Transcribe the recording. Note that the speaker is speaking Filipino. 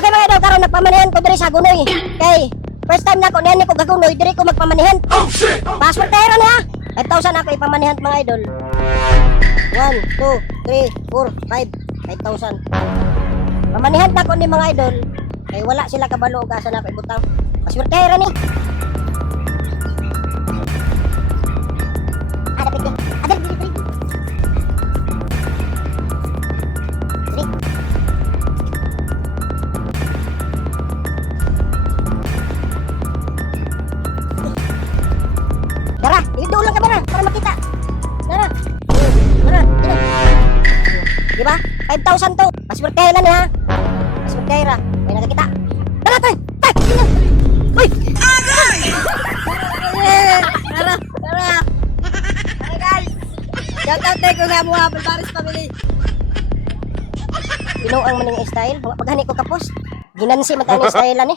Okay mga idol, karon nagpamanihan ko diri sa Gunoy. Kay first time na ko niyan ko gagunoy diri ko magpamanihan. Password tayo ni ha. 5,000 ako ipamanihan mga idol. 1 2 3 4 5 5,000. Pamanihan na ko ni mga idol. Kay wala sila kabalo og asa na ko ibutang. Password tayo ni. Ada piti. Ada piti. Dara, itu ulang kamera para makita. Dara. Dara, dara. Di ba? 5,000 to. Password kayo lang ha. Password kayo ra. May nakakita. Dara, tay. Tay. Uy. Agay. Dara, dara. Hey guys. Shout out tayo sa mga Balbaris family. Pinuang maning style. Paghani ko kapos. Ginansi man tani style ani.